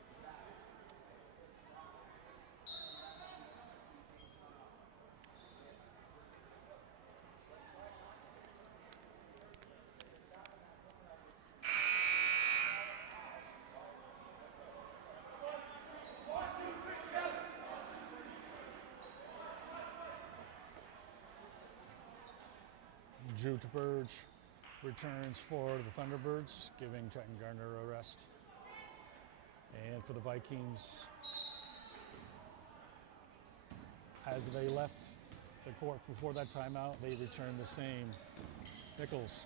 Drew Burge returns for the Thunderbirds, giving Trenton Gardner a rest. And for the Vikings, as they left the court before that timeout, they return the same. Nichols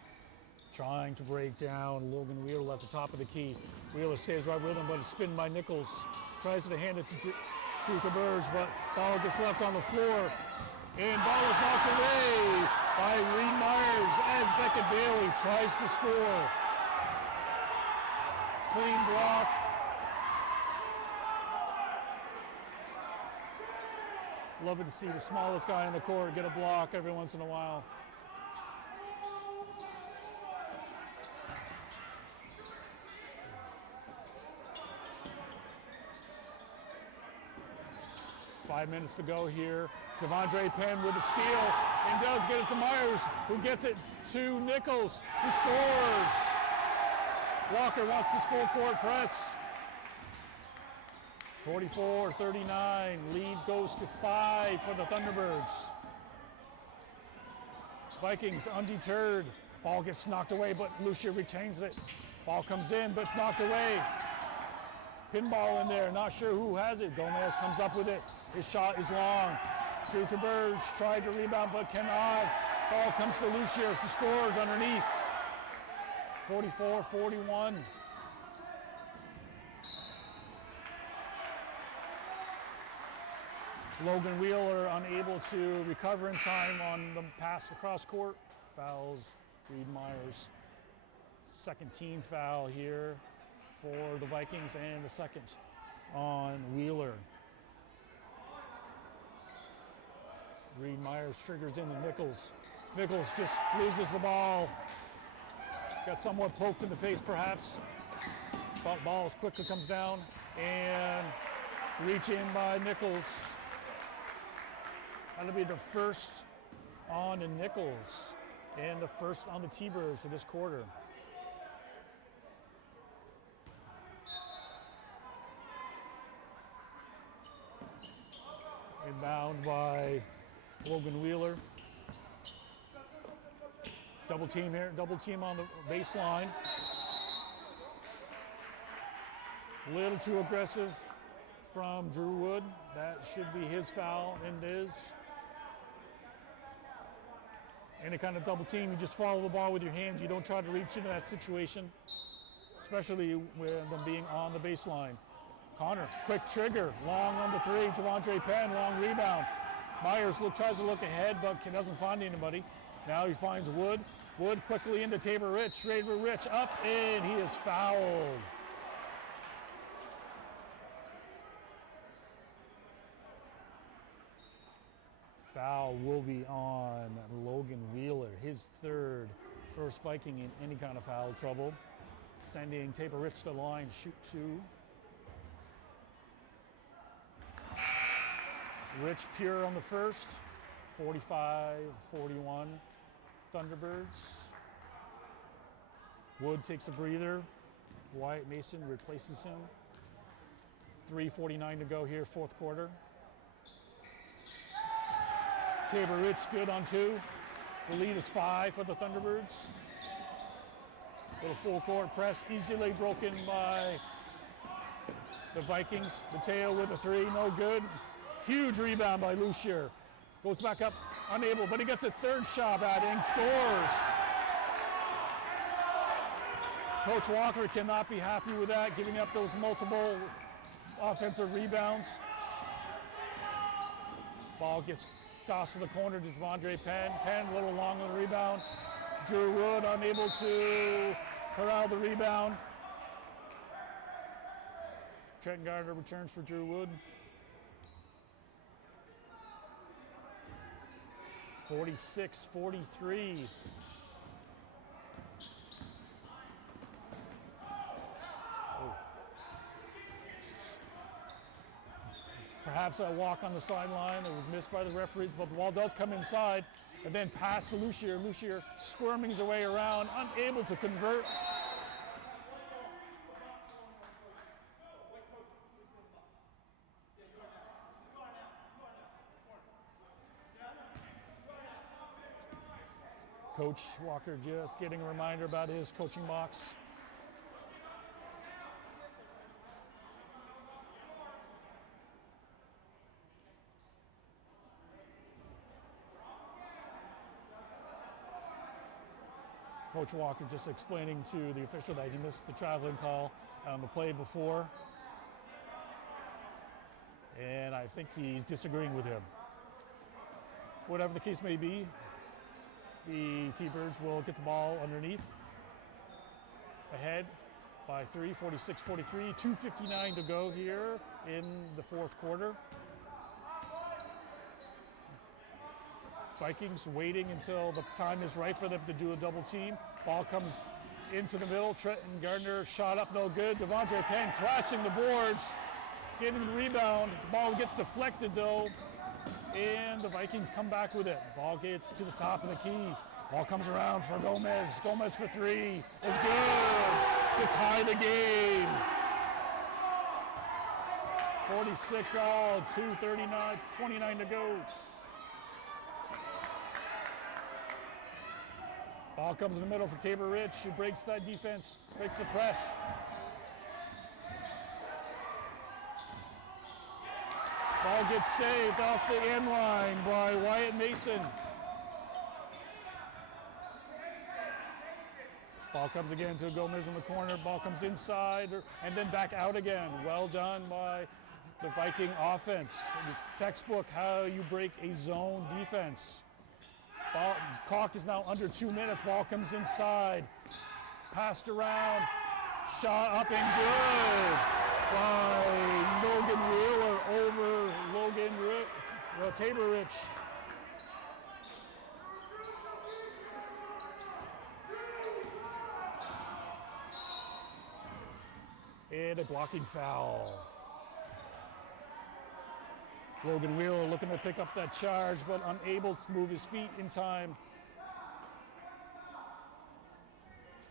trying to break down Logan Wheeler at the top of the key. Wheeler stays right with him, but it's spinned by Nichols. Tries to hand it to Burge, but ball gets left on the floor. And ball is knocked away by Reed Myers as Beckett Bailey tries to score. Clean block. Love it to see the smallest guy in the court get a block every once in a while. Five minutes to go here. Javondre Penn with a steal and does get it to Myers, who gets it to Nichols, who scores. Walker wants his full court press. 44-39, lead goes to 5 for the Thunderbirds. Vikings undeterred. Ball gets knocked away, but Lucia retains it. Ball comes in, but it's knocked away. Pinball in there, not sure who has it. Gomez comes up with it. His shot is long. Drew Burge tried to rebound, but cannot. Ball comes to Lucia, who scores underneath. 44-41. Logan Wheeler unable to recover in time on the pass across court. Fouls Reed Myers. Second team foul here for the Vikings, and the second on Wheeler. Reed Myers triggers into Nichols. Nichols just loses the ball. Got somewhat poked in the face perhaps. But ball quickly comes down and reach in by Nichols. That'll be the first on the Nichols and the first on the T-Birds for this quarter. Inbound by Logan Wheeler. Double team here, double team on the baseline. A little too aggressive from Drew Wood. That should be his foul, and it is. Any kind of double team, you just follow the ball with your hands. You don't try to reach into that situation, especially with them being on the baseline. Connor, quick trigger, long on the three. Javondre Penn, long rebound. Myers tries to look ahead, but doesn't find anybody. Now he finds Wood. Wood quickly into Tabor Rich. Tabor Rich up, and he is fouled. Foul will be on Logan Wheeler, his third, first Viking in any kind of foul trouble. Sending Tabor Rich to the line, shoot two. Rich pure on the first, 45-41 Thunderbirds. Wood takes a breather. Wyatt Mason replaces him. 3:49 to go here, fourth quarter. Tabor Rich good on two. The lead is 5 for the Thunderbirds. Little full court press, easily broken by the Vikings. Mateo with a three, no good. Huge rebound by Lucier. Goes back up, unable, but he gets a third shot at it and scores. Coach Walker cannot be happy with that, giving up those multiple offensive rebounds. Ball gets tossed to the corner to Javondre Penn. Penn a little long on the rebound. Drew Wood unable to corral the rebound. Trenton Gardner returns for Drew Wood. 46-43. Perhaps a walk on the sideline that was missed by the referees, but the ball does come inside and then pass to Lucier. Lucier squirming his way around, unable to convert. Coach Walker just getting a reminder about his coaching box. Coach Walker just explaining to the official that he missed the traveling call on the play before. And I think he's disagreeing with him. Whatever the case may be, the T-Birds will get the ball underneath. Ahead by 3, 46-43, 2:59 to go here in the fourth quarter. Vikings waiting until the time is right for them to do a double team. Ball comes into the middle. Trenton Gardner shot up, no good. Devontae Penn crashing the boards, getting the rebound. The ball gets deflected though, and the Vikings come back with it. Ball gets to the top of the key. Ball comes around for Gomez. Gomez for 3 is good to tie the game. 46 all, 2:39, 29 to go. Ball comes in the middle for Tabor Rich, who breaks that defense, breaks the press. Ball gets saved off the end line by Wyatt Mason. Ball comes again to Gomez in the corner. Ball comes inside and then back out again. Well done by the Viking offense. Textbook how you break a zone defense. Clock is now under 2 minutes. Ball comes inside. Passed around. Shot up and good by Logan Wheeler over Tabor Rich. And a blocking foul. Logan Wheeler looking to pick up that charge, but unable to move his feet in time.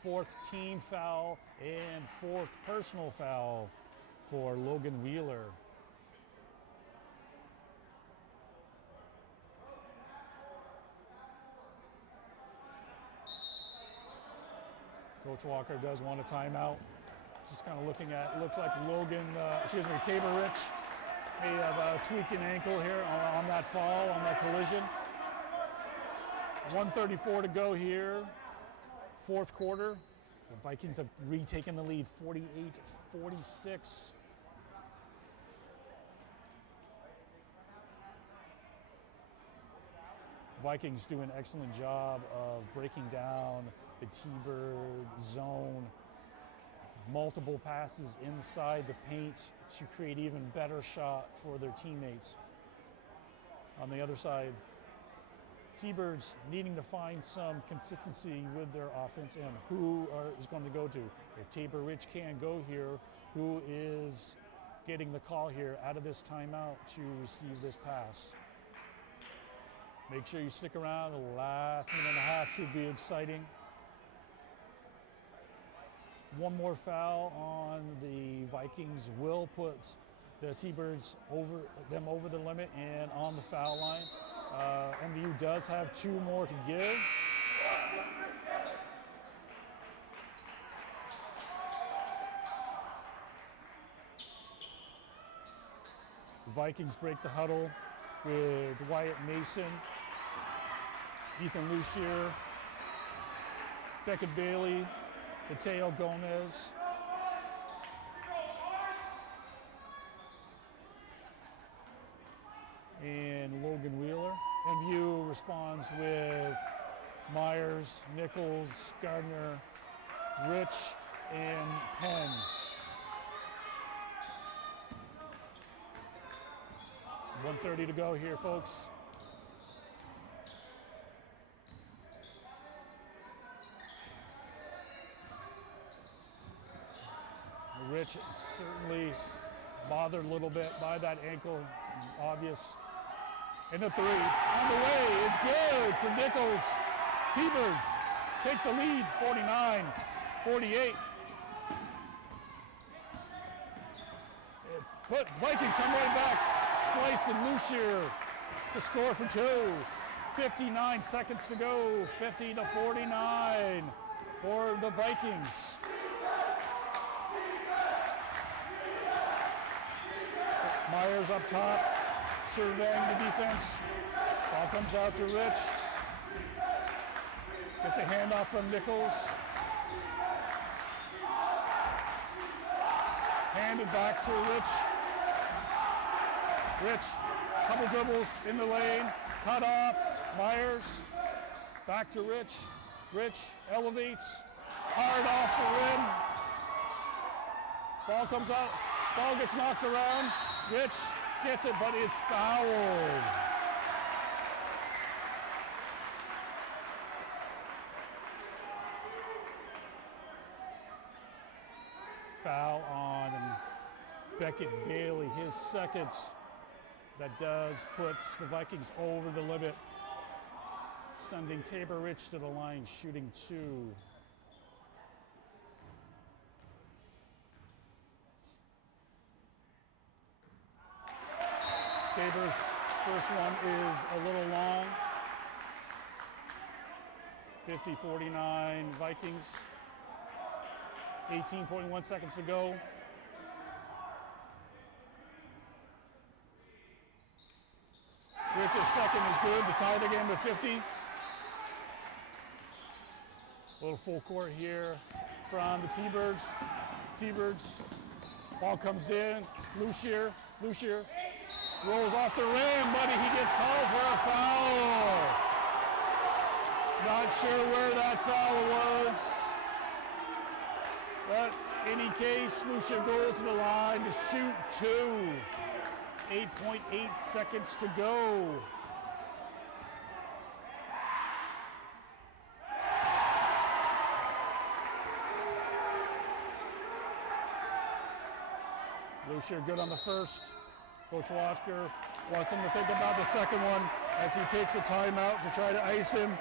Fourth team foul and fourth personal foul for Logan Wheeler. Coach Walker does want a timeout. Just kind of looking at, looks like Tabor Rich may have tweaked an ankle here on that fall, on that collision. 1:34 to go here, fourth quarter. The Vikings have retaken the lead, 48-46. Vikings do an excellent job of breaking down the T-Bird zone. Multiple passes inside the paint to create even better shot for their teammates. On the other side, T-Birds needing to find some consistency with their offense and who is going to go to. If Tabor Rich can't go here, who is getting the call here out of this timeout to receive this pass? Make sure you stick around. The last minute and a half should be exciting. One more foul on the Vikings will put the T-Birds over the limit and on the foul line. MVU does have 2 more to give. The Vikings break the huddle with Wyatt Mason, Ethan Lucier, Beckett Bailey, Mateo Gomez, and Logan Wheeler. MVU responds with Myers, Nichols, Gardner, Rich, and Penn. $1:30 to go here, folks. Rich certainly bothered a little bit by that ankle, obvious. And the 3 on the way, it's good for Nichols. T-Birds take the lead, 49-48. But Vikings come right back, Slice and Lucier to score for 2. 59 seconds to go, 50-49 for the Vikings. Myers up top, surveying the defense. Ball comes out to Rich. Gets a handoff from Nichols. Handed back to Rich. Rich, couple dribbles in the lane, cut off. Myers, back to Rich. Rich elevates, hard off the rim. Ball comes out, ball gets knocked around. Rich gets it, but it's fouled. Foul on Beckett Bailey, his second. That does puts the Vikings over the limit, sending Tabor Rich to the line, shooting 2. Tabor's first one is a little long. 50-49 Vikings. 18.1 seconds to go. Rich's second is good to tie the game to 50. A little full court here from the T-Birds. T-Birds, ball comes in. Lucier rolls off the rim, but he gets called for a foul. Not sure where that foul was. But in any case, Lucier goes to the line to shoot 2. 8.8 seconds to go. Lucier good on the first. Coach Wasker wants him to think about the second one as he takes a timeout to try to ice him.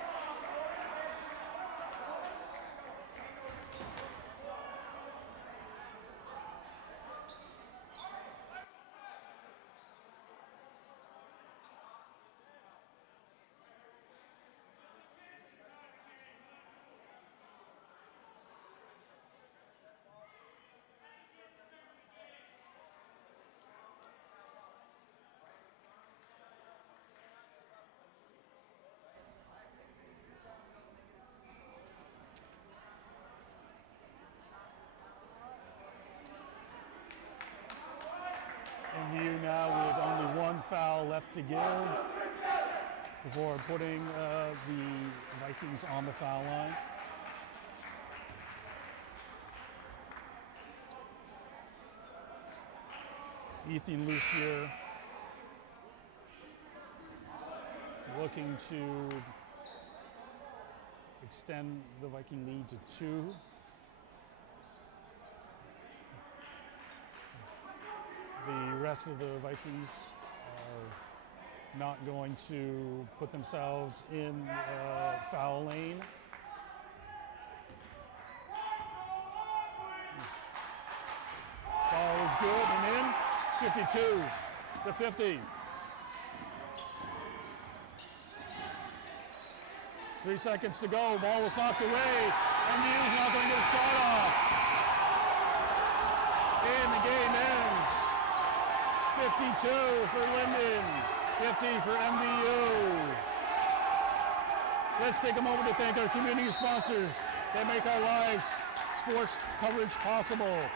MVU now with only one foul left to give before putting the Vikings on the foul line. Ethan Lucier looking to extend the Viking lead to 2. The rest of the Vikings are not going to put themselves in foul lane. Ball is good and in. 52-50. 3 seconds to go. Ball was knocked away. MVU's not going to get a shot off. And the game ends. 52 for Lyndon, 50 for MVU. Let's take a moment to thank our community sponsors that make our lives sports coverage possible.